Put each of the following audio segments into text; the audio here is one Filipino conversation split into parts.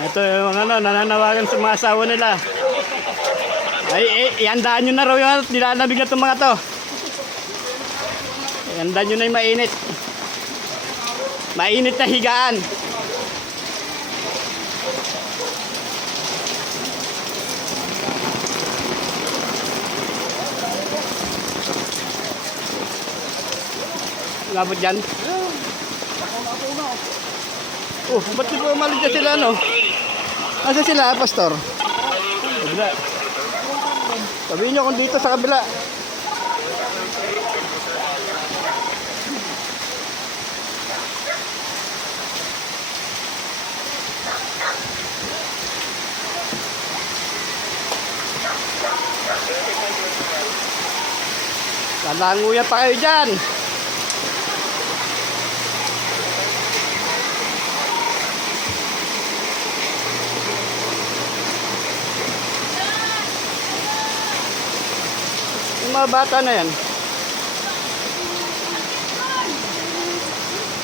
Ito yung ano, nananawagan sa mga asawa nila. Ay, iandaan nyo na raw yung nilalamig na itong mga to. Iandaan nyo na yung mainit. Mainit na higaan. Labot dyan. Ba't di ba umalig na sila, no? Asa sila, Pastor? Kabila. Sabihin nyo kung dito sa kabila. Lalanguyan pa kayo dyan. Yung mga bata na yan.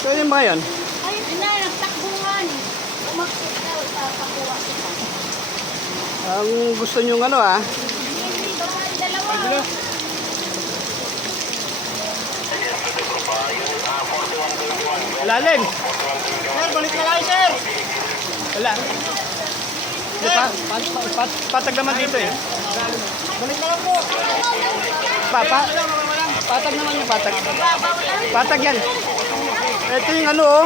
So yung mga yan? Ay, na, nagtakbungan. Umakit daw sa kakuha kita. Ang gusto nyo ano Hindi ba dalawa? Lalim. Sir, balik na lang, sir. Wala. Patag naman dito eh. Balik na lang po. Patag naman yung patag. Patag yan. Ito yung ano oh.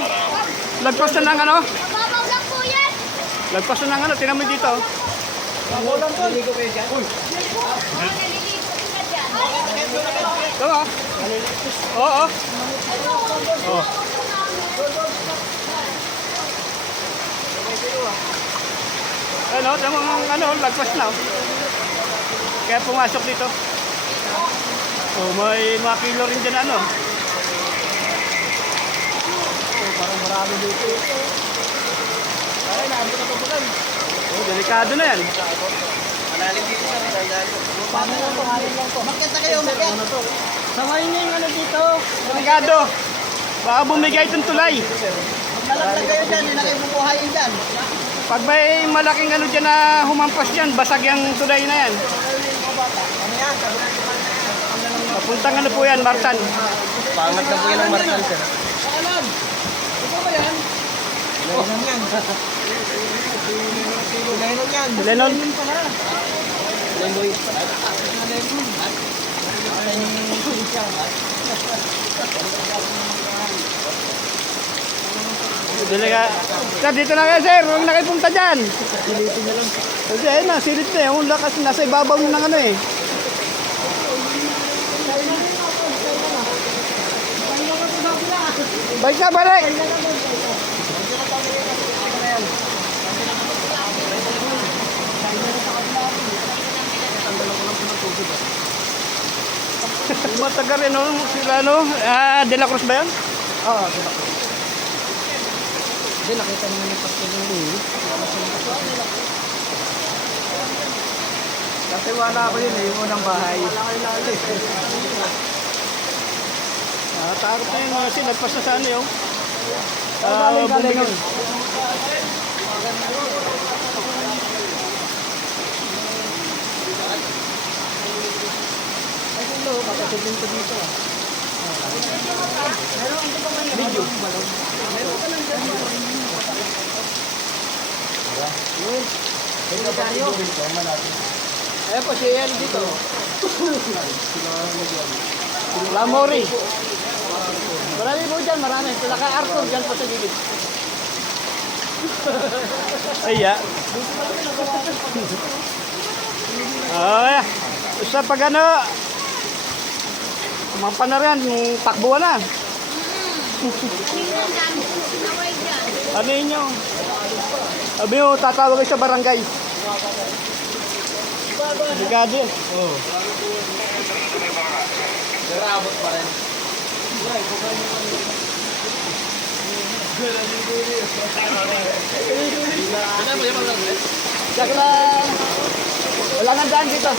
Lagpas na ng ano. Mababaw lang po yan. Lagpas na ng ano. Tingnan mo dito. Magulang po. Naligo kayo dyan. Uy. Naliligo ka dyan. Ito oh. Oo. Oh. Ano, ano, lagpas na oh. Kaya pumasok dito. Oh, may mga kilo rin dyan ano. Parang marami dito. Ay, naabot na ito po lang. Oh, delikado na yan. Malalim dito sa paano lang po, halin lang po. Makyat na kayo, makyat. Samayin niya yung ano dito. Delikado. Baka bumigay itong tulay. Maglalaglag kayo dyan, hindi na kayo bubuhayin dyan. Pag may malaking ano dyan na humampas dyan, basag yung tulay na yan. Ano yan? Papuntang ano po yan, Martan. Pangat na po yan ang Martan, sir. Saanan? Ito ba yan? Lenon yan. Lenon yan. Lenon. Lenon pala. Lenon. Delega. Sir, dito na kayo, sir. Huwag na kayo punta dyan. Silipin nyo lang. Kasi ayun na, silip na. Yung lakas nasa ibabaw nyo ng ano eh. Balik na, balik! Mataga rin, no? Sila, no? De La Cruz ba yan? Oo, De La Cruz. Hindi, nakita naman yung pastor ng Louis. Kasi wala ako yun eh, yung unang bahay. Takot na yun, kasi nagpas na sa ano yun. Galing. Ay, hello, kapatid ko dito. Video. Meron ka lang dyan. Ayan po, siya yan dito. Lamori. Marami po dyan, marami. Sila ka Arthur dyan po sa gilid. Ay, ay, sa pag ano, kumampa na rin, takbuhan na. Tingnan dami kong sinaway dyan. Sabihin nyo. Sabi nyo, tatawag kayo sa barangay. Delikado yun. Oo. Pero abot pa rin. Wala nang daan dito.